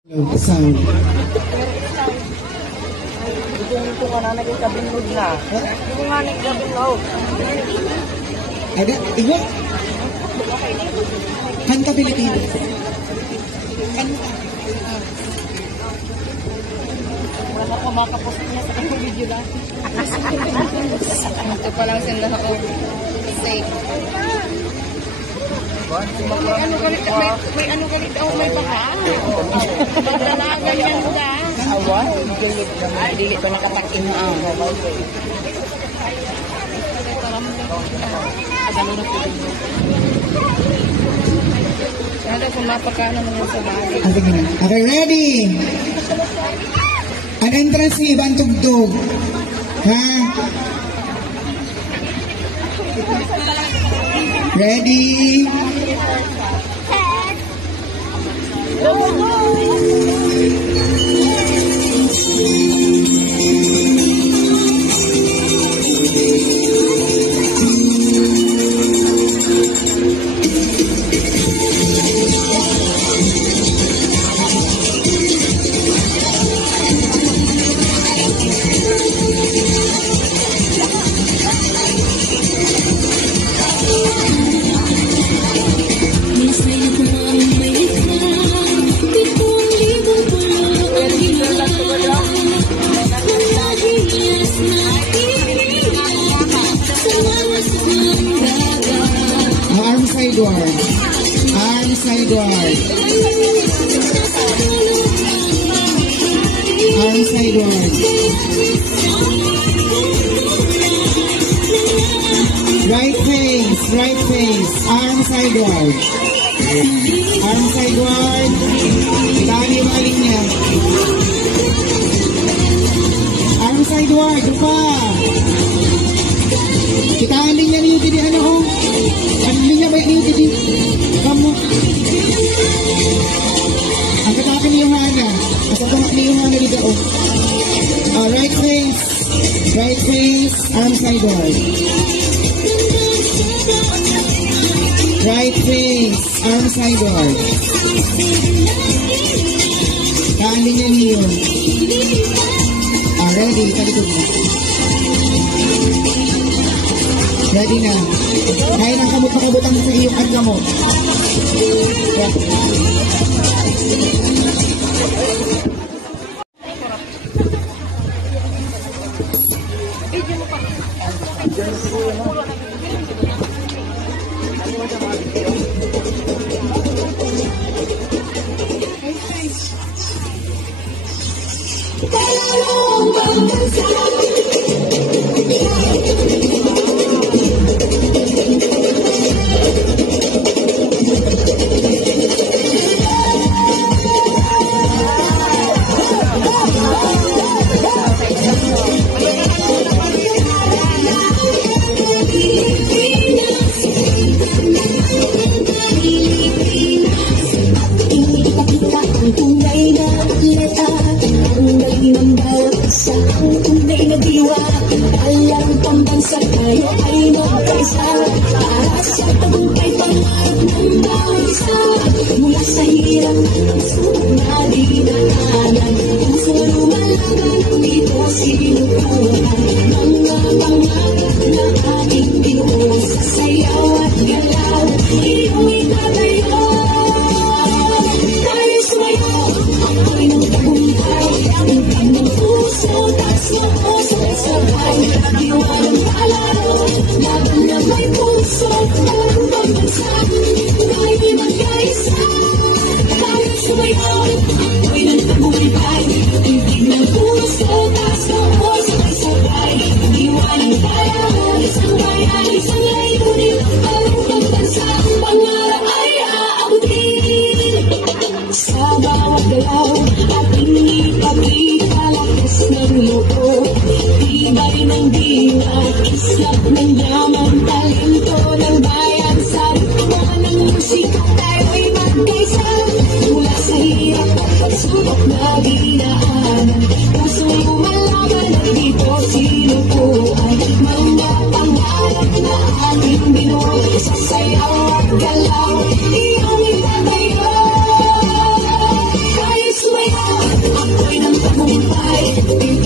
Sound. Ito nga na nagkabinlog na. Ito nga nagkabinlog. Ada, iba? Kan ka Pilipino? Wala ko makapost niya sa kanyang video lang. Ito pa lang sila ako. Safe. May ano galit ako, may baka. Dalagan yan da. Awan, gilit naman. Ay, dili pa nakapakin mo ang. Sana kung mapakano naman sa bagay. Sige na. Okay, ready? Ang entrance ni Ibang Tugtog. Ha? Ready? Arm sideward. Arm sideward. Arm sideward. Right face. Right face. Arm sideward. Arm sideward. Itaan yung aling niya. Arm sideward. Dupa. Itaan din niya yung tidi. Ano ko? Ano niya ba yung tidi? Kamu. Ang katakin ni Johanna. Masabang ni Johanna dito. Right face. Right face. Arm sideward. Right face. Arm sideward. Itaan din niya niyo. Ready. Talikod mo. Ready na. Ngayon ang kamot-kamotang sa iyong at kamot. Sasayaw at galaw, iyong itatayo. Kahit Thank